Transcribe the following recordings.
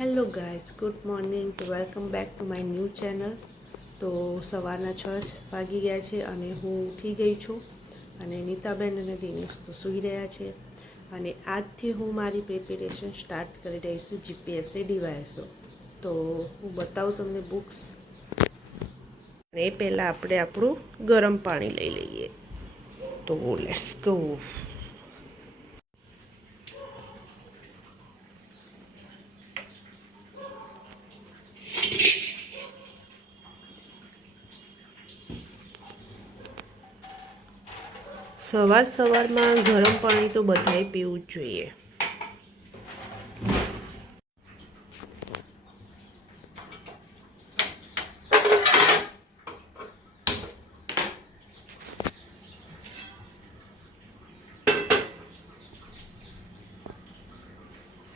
Hello guys good morning welcome back to my new channel તો સવારના છ જ વાગી ગયા છે અને હું ઉઠી ગઈ છું અને નીતાબેન અને દિનેશ તો સૂઈ રહ્યા છે. અને આજથી હું મારી પ્રિપેરેશન સ્ટાર્ટ કરી રહી છું જીપીએસસી ડીવાયસો તો હું બતાવું તમને બુક્સ એ પહેલાં આપણે આપણું ગરમ પાણી લઈ લઈએ. તો લેટ્સ ગો સવાર સવારમાં ગરમ પાણી તો બધાએ પીવું જ જોઈએ.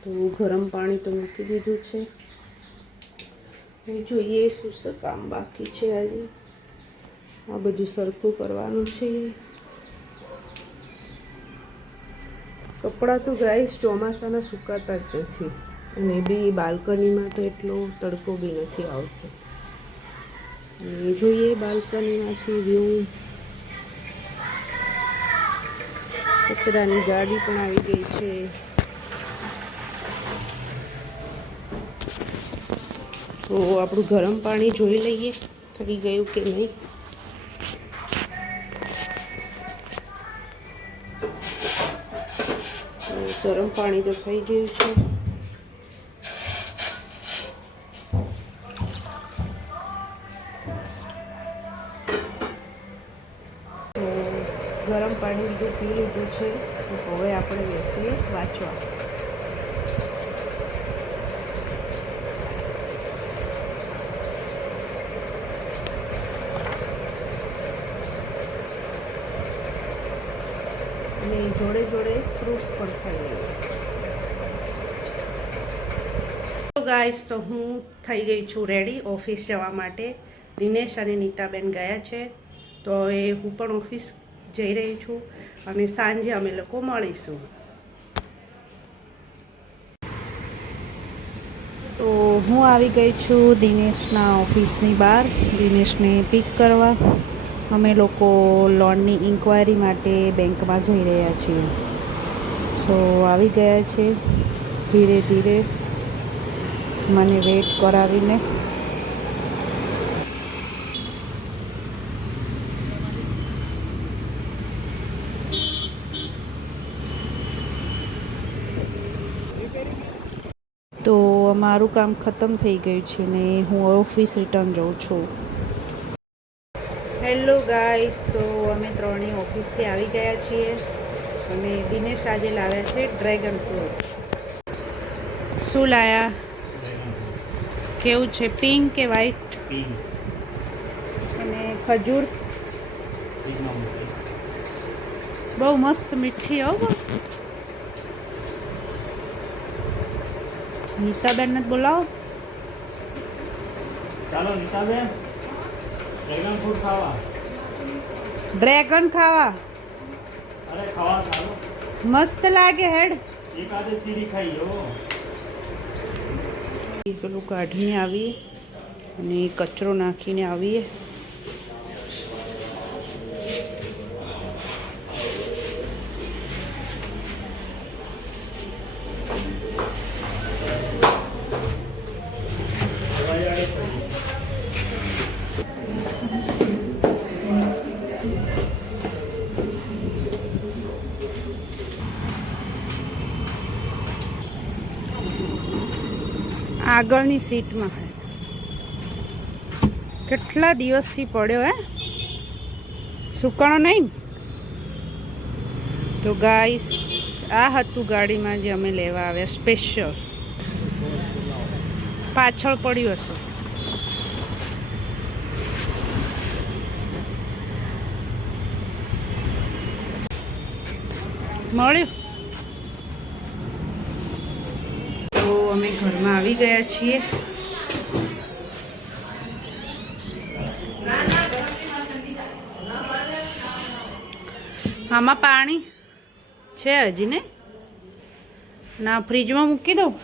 તો ગરમ પાણી તો મૂકી દીધું છે. જોઈએ શું કામ બાકી છે આજે. આ બધું સરખું કરવાનું છે. કપડાં તો ગાઈસ ચોમાસાના સુકાતા જ નથી. અને બી બાલ્કનીમાં તો એટલો તડકો બી નથી આવતો. અને જોઈએ બાલ્કનીમાંથી વ્યૂ કચરાની ગાડી પણ આવી ગઈ છે. તો આપણું ગરમ પાણી જોઈ લઈએ થઈ ગયું કે નહીં? ગરમ પાણી તો થઈ ગયું છે. ગરમ પાણી લીધું પી લીધું છે હવે આપણે બેસીએ વાંચવા. અને જોડે જોડે ફ્રૂટ્સ પણ ખાઈ લઈએ ગાઈસ તો હું થઈ ગઈ છું રેડી ઓફિસ જવા માટે. દિનેશ અને નીતાબેન ગયા છે. તો એ હું પણ ઓફિસ જઈ રહી છું અને સાંજે અમે લોકો મળીશું. તો હું આવી ગઈ છું દિનેશના ઓફિસની બહાર. દિનેશને પિક કરવા. અમે લોકો લોનની ઇન્ક્વાયરી માટે બેંકમાં જઈ રહ્યા છીએ. સો આવી ગયા છે ધીરે ધીરે. મને વેટ કરાવીને. તો મારું કામ ખતમ થઈ ગયું છે ને હું ઓફિસ રિટર્ન જાઉં છું. હેલો ગાઈસ તો અમે ત્રણેય ઓફિસથી આવી ગયા છીએ. અને દિનેશ આજે લાવ્યા છે ડ્રેગન ફ્રૂટ. શું લાયા? કેવું છે? પિંક કે વ્હાઈટ અને ખજૂર? બહુ મસ્ત મીઠી હો. નીતાબેનને બોલાવો. ચાલો નીતાબેન ડ્રેગન ફ્રૂટ ખાવા. ડ્રેગન ખાવા. અરે ખાવા મસ્ત લાગે હેડ. પેલું કાઢીને આવીએ અને કચરો નાખીને આવીએ. આગળની સીટમાં કેટલા દિવસથી પડ્યો હે? સુકાણો નહીં? તો ગાઈસ, આ હતું ગાડીમાં જે અમે લેવા આવ્યા સ્પેશિયલ પાછળ પડ્યું હશે. મળ્યું તો અમે ઘરમાં આવી ગયા છીએ. આમાં પાણી છે હજી ને? ના ફ્રીજમાં મૂકી દઉં?